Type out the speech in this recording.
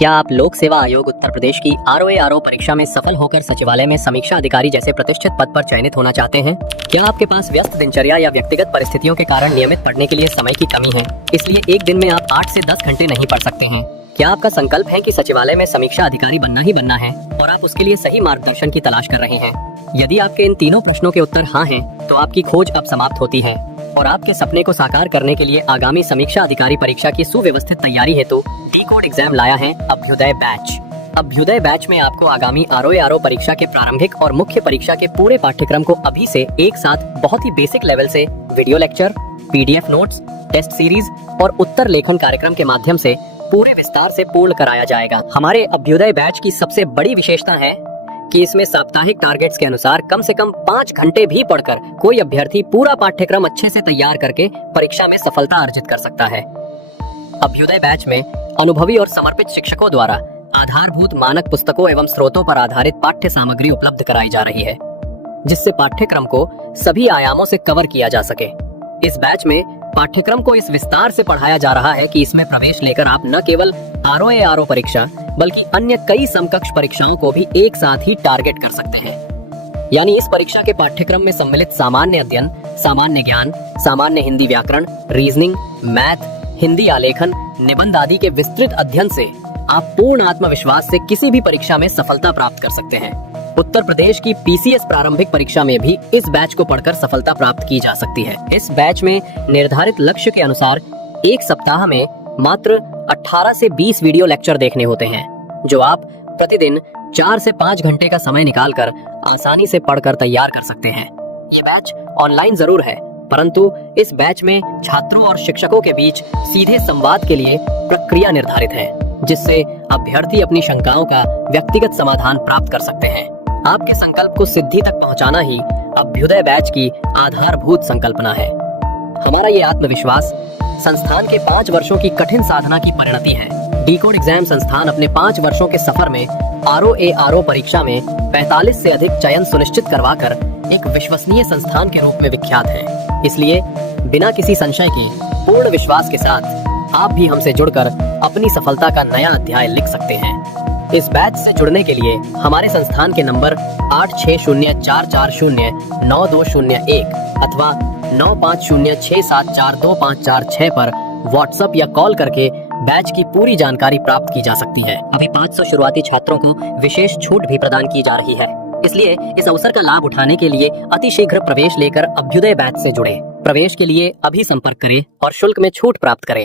क्या आप लोक सेवा आयोग उत्तर प्रदेश की आरओ परीक्षा में सफल होकर सचिवालय में समीक्षा अधिकारी जैसे प्रतिष्ठित पद पर चयनित होना चाहते हैं? क्या आपके पास व्यस्त दिनचर्या या व्यक्तिगत परिस्थितियों के कारण नियमित पढ़ने के लिए समय की कमी है, इसलिए एक दिन में आप 8 से 10 घंटे नहीं पढ़ सकते हैं? क्या आपका संकल्प है कि सचिवालय में समीक्षा अधिकारी बनना ही बनना है और आप उसके लिए सही मार्गदर्शन की तलाश कर रहे हैं? यदि आपके इन तीनों प्रश्नों के उत्तर हाँ हैं, तो आपकी खोज अब समाप्त होती है और आपके सपने को साकार करने के लिए आगामी समीक्षा अधिकारी परीक्षा की सुव्यवस्थित तैयारी हेतु डी-कोड एग्जाम लाया है अभ्युदय बैच। अभ्युदय बैच में आपको आगामी आरओ परीक्षा के प्रारंभिक और मुख्य परीक्षा के पूरे पाठ्यक्रम को अभी से एक साथ बहुत ही बेसिक लेवल से video lecture, PDF notes, test series और उत्तर लेखन कार्यक्रम के माध्यम से पूरे विस्तार से पूर्ण कराया जाएगा। हमारे अभ्युदय बैच की सबसे बड़ी विशेषता है कि इसमें साप्ताहिक टारगेट्स के अनुसार कम से कम 5 घंटे भी पढ़कर कोई अभ्यर्थी पूरा पाठ्यक्रम अच्छे से तैयार करके परीक्षा में सफलता अर्जित कर सकता है। अभ्युदय बैच में अनुभवी और समर्पित शिक्षकों द्वारा आधारभूत मानक पुस्तकों एवं स्रोतों पर आधारित पाठ्य सामग्री उपलब्ध कराई जा रही है, जिससे पाठ्यक्रम को सभी आयामों से कवर किया जा सके। इस बैच में पाठ्यक्रम को इस विस्तार से पढ़ाया जा रहा है कि इसमें प्रवेश लेकर आप न केवल आरओ परीक्षा बल्कि अन्य कई समकक्ष परीक्षाओं को भी एक साथ ही टारगेट कर सकते हैं। यानी इस परीक्षा के पाठ्यक्रम में सम्मिलित सामान्य अध्ययन, सामान्य ज्ञान, सामान्य हिंदी व्याकरण, रीजनिंग, मैथ, हिंदी आलेखन, निबंध आदि के विस्तृत अध्ययन से आप पूर्ण आत्मविश्वास से किसी भी परीक्षा में सफलता प्राप्त कर सकते हैं। उत्तर प्रदेश की पीसीएस प्रारंभिक परीक्षा में भी इस बैच को पढ़कर सफलता प्राप्त की जा सकती है। इस बैच में निर्धारित लक्ष्य के अनुसार एक सप्ताह में मात्र 18 से 20 वीडियो लेक्चर देखने होते हैं, जो आप प्रतिदिन 4 से 5 घंटे का समय निकालकर आसानी से पढ़कर तैयार कर सकते हैं। ये बैच ऑनलाइन जरूर है, परंतु इस बैच में छात्रों और शिक्षकों के बीच सीधे संवाद के लिए प्रक्रिया निर्धारित है, जिससे अभ्यर्थी अपनी शंकाओं का व्यक्तिगत समाधान प्राप्त कर सकते हैं। आपके संकल्प को सिद्धि तक पहुंचाना ही अभ्युदय बैच की आधारभूत संकल्पना है। हमारा ये आत्मविश्वास संस्थान के 5 वर्षों की कठिन साधना की परिणति है। डी-कोड एग्जाम संस्थान अपने 5 वर्षों के सफर में आरओ परीक्षा में 45 से अधिक चयन सुनिश्चित करवाकर एक विश्वसनीय संस्थान के रूप में विख्यात है। इसलिए बिना किसी संशय के पूर्ण विश्वास के साथ आप भी हमसे जुड़कर अपनी सफलता का नया अध्याय लिख सकते हैं। इस बैच से जुड़ने के लिए हमारे संस्थान के नंबर 8604409201 अथवा 9506742546 पर व्हाट्सएप या कॉल करके बैच की पूरी जानकारी प्राप्त की जा सकती है। अभी 500 शुरुआती छात्रों को विशेष छूट भी प्रदान की जा रही है, इसलिए इस अवसर का लाभ उठाने के लिए अतिशीघ्र प्रवेश लेकर अभ्युदय बैच से जुड़े। प्रवेश के लिए अभी संपर्क करें और शुल्क में छूट प्राप्त करें।